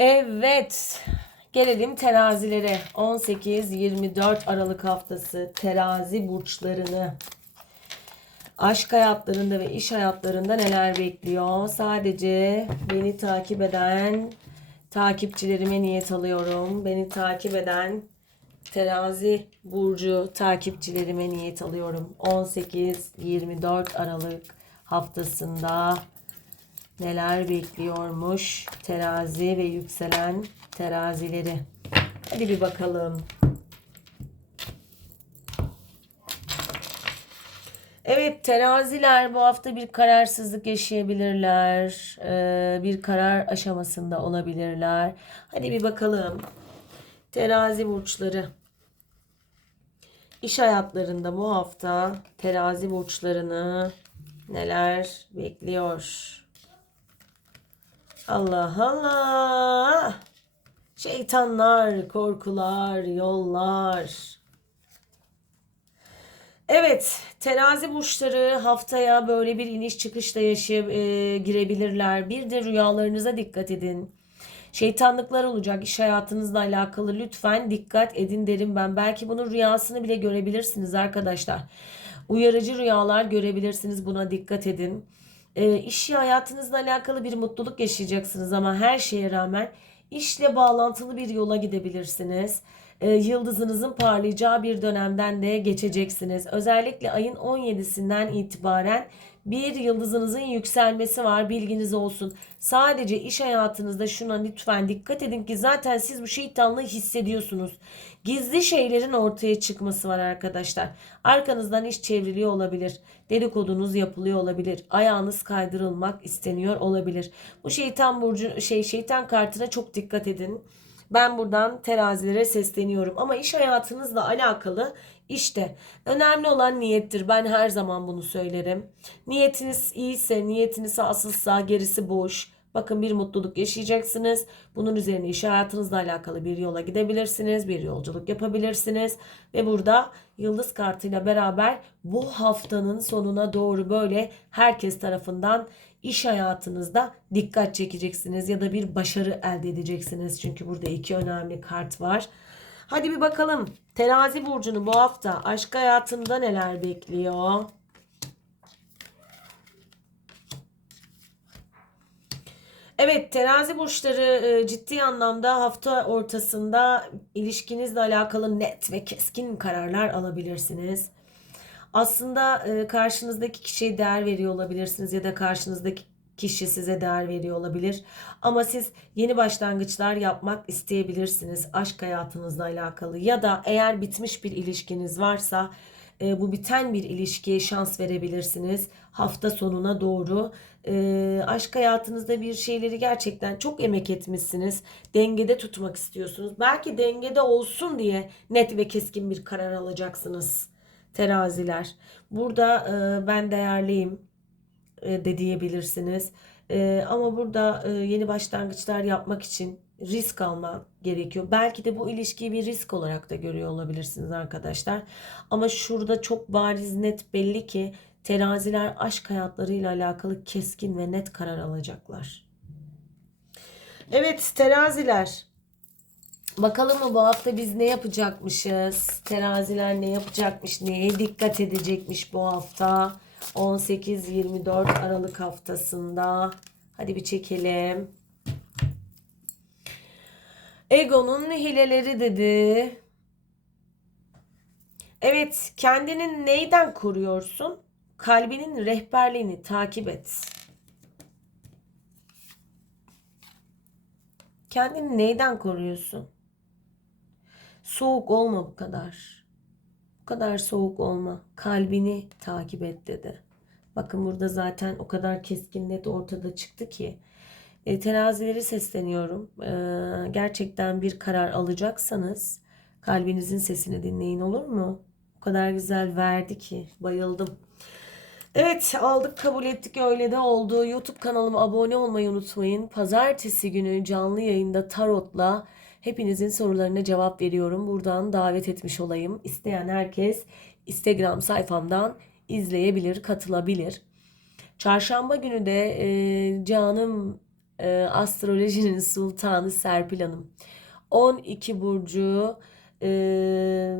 Evet. Gelelim terazilere. 18-24 Aralık haftası terazi burçlarını. Aşk hayatlarında ve iş hayatlarında neler bekliyor? Sadece beni takip eden takipçilerime niyet alıyorum. Beni takip eden terazi burcu takipçilerime niyet alıyorum. 18-24 Aralık haftasında neler bekliyormuş terazi ve yükselen terazileri. Hadi bir bakalım. Evet teraziler bu hafta bir kararsızlık yaşayabilirler. Ee, bir karar aşamasında olabilirler. Hadi bir bakalım. Terazi burçları. İş hayatlarında bu hafta terazi burçlarını neler bekliyor? Allah Allah. Şeytanlar, korkular, yollar. Evet, terazi burçları haftaya böyle bir iniş çıkışla yaşayıp e, girebilirler. Bir de rüyalarınıza dikkat edin. Şeytanlıklar olacak iş hayatınızla alakalı lütfen dikkat edin derim ben. Belki bunun rüyasını bile görebilirsiniz arkadaşlar. Uyarıcı rüyalar görebilirsiniz buna dikkat edin. E, iş hayatınızla alakalı bir mutluluk yaşayacaksınız ama her şeye rağmen işle bağlantılı bir yola gidebilirsiniz. E, yıldızınızın parlayacağı bir dönemden de geçeceksiniz. Özellikle ayın 17'sinden itibaren bir yıldızınızın yükselmesi var bilginiz olsun. Sadece iş hayatınızda şuna lütfen dikkat edin ki zaten siz bu şeytanlığı hissediyorsunuz. Gizli şeylerin ortaya çıkması var arkadaşlar. Arkanızdan iş çevriliyor olabilir. Dedikodunuz yapılıyor olabilir. Ayağınız kaydırılmak isteniyor olabilir. Bu şeytan burcu şey şeytan kartına çok dikkat edin. Ben buradan terazilere sesleniyorum. Ama iş hayatınızla alakalı işte önemli olan niyettir. Ben her zaman bunu söylerim. Niyetiniz iyiyse, niyetiniz asılsa gerisi boş. Bakın bir mutluluk yaşayacaksınız. Bunun üzerine iş hayatınızla alakalı bir yola gidebilirsiniz. Bir yolculuk yapabilirsiniz. Ve burada yıldız kartıyla beraber bu haftanın sonuna doğru böyle herkes tarafından iş hayatınızda dikkat çekeceksiniz ya da bir başarı elde edeceksiniz. Çünkü burada iki önemli kart var. Hadi bir bakalım. Terazi burcunu bu hafta aşk hayatında neler bekliyor? Evet terazi burçları e, ciddi anlamda hafta ortasında ilişkinizle alakalı net ve keskin kararlar alabilirsiniz. Aslında e, karşınızdaki kişiye değer veriyor olabilirsiniz ya da karşınızdaki kişi size değer veriyor olabilir. Ama siz yeni başlangıçlar yapmak isteyebilirsiniz aşk hayatınızla alakalı ya da eğer bitmiş bir ilişkiniz varsa e, bu biten bir ilişkiye şans verebilirsiniz. Hafta sonuna doğru e, aşk hayatınızda bir şeyleri gerçekten çok emek etmişsiniz. Dengede tutmak istiyorsunuz. Belki dengede olsun diye net ve keskin bir karar alacaksınız teraziler. Burada e, ben değerliyim e, de diyebilirsiniz. E, ama burada e, yeni başlangıçlar yapmak için risk alma gerekiyor. Belki de bu ilişkiyi bir risk olarak da görüyor olabilirsiniz arkadaşlar. Ama şurada çok bariz net belli ki teraziler aşk hayatlarıyla alakalı keskin ve net karar alacaklar. Evet teraziler. Bakalım mı bu hafta biz ne yapacakmışız? Teraziler ne yapacakmış? Neye dikkat edecekmiş bu hafta? 18-24 Aralık haftasında. Hadi bir çekelim. Ego'nun hileleri dedi. Evet, kendini neyden koruyorsun? Kalbinin rehberliğini takip et. Kendini neyden koruyorsun? Soğuk olma bu kadar. Kadar soğuk olma. Kalbini takip et dedi. Bakın burada zaten o kadar keskin net ortada çıktı ki. E, terazileri sesleniyorum. E, gerçekten bir karar alacaksanız kalbinizin sesini dinleyin olur mu? O kadar güzel verdi ki. Bayıldım. Evet aldık kabul ettik öyle de oldu. YouTube kanalıma abone olmayı unutmayın. Pazartesi günü canlı yayında tarotla hepinizin sorularına cevap veriyorum. Buradan davet etmiş olayım. İsteyen herkes Instagram sayfamdan izleyebilir, katılabilir. Çarşamba günü de e, canım Ee, astrolojinin sultanı Serpil Hanım. 12 burcu ee,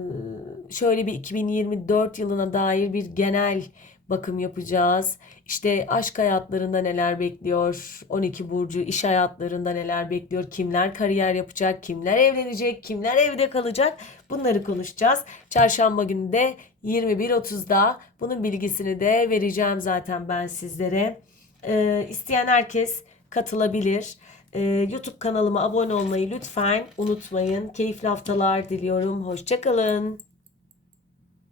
şöyle bir 2024 yılına dair bir genel bakım yapacağız. İşte aşk hayatlarında neler bekliyor? 12 burcu iş hayatlarında neler bekliyor? Kimler kariyer yapacak? Kimler evlenecek? Kimler evde kalacak? Bunları konuşacağız. Çarşamba günü de 21.30'da bunun bilgisini de vereceğim zaten ben sizlere. Ee, isteyen herkes katılabilir. Ee, YouTube kanalıma abone olmayı lütfen unutmayın. Keyifli haftalar diliyorum. Hoşçakalın.